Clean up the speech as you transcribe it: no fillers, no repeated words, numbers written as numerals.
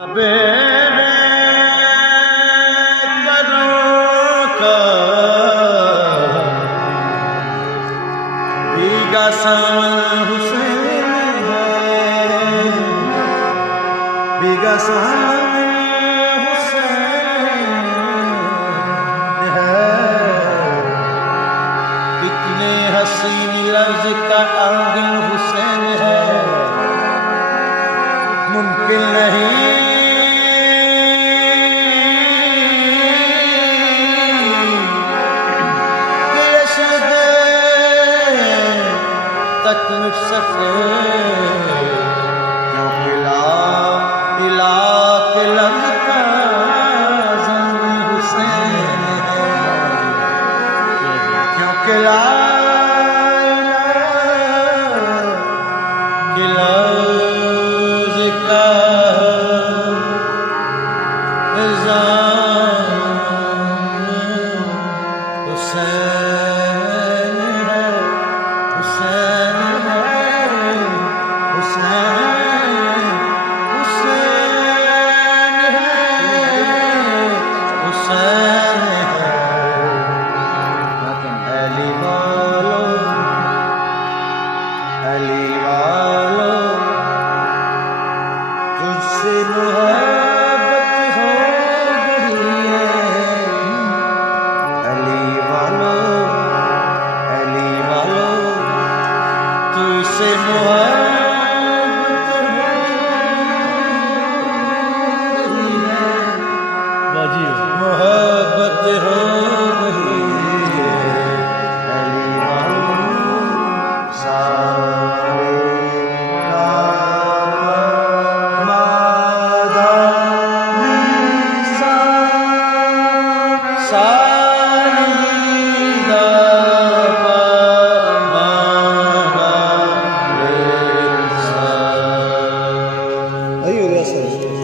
बेरे कदों का भीगा सावन हुसैन है, भीगा सावन हुसैन है। कितने हसीन लफ्ज का आंगन हुसैन है, मुमकिन नहीं कि ये शहर तक मिट सके, क्योंकि ला के लफ्ज का ज़मीन हुसैन है, क्योंकि ला के लफ्ज का तुझसे मोहब्बत हो गई है अली वालो, तुझसे मोहब्बत हो गई है, मोहब्बत हो गई है अली वालो। सारे Aí, olha só.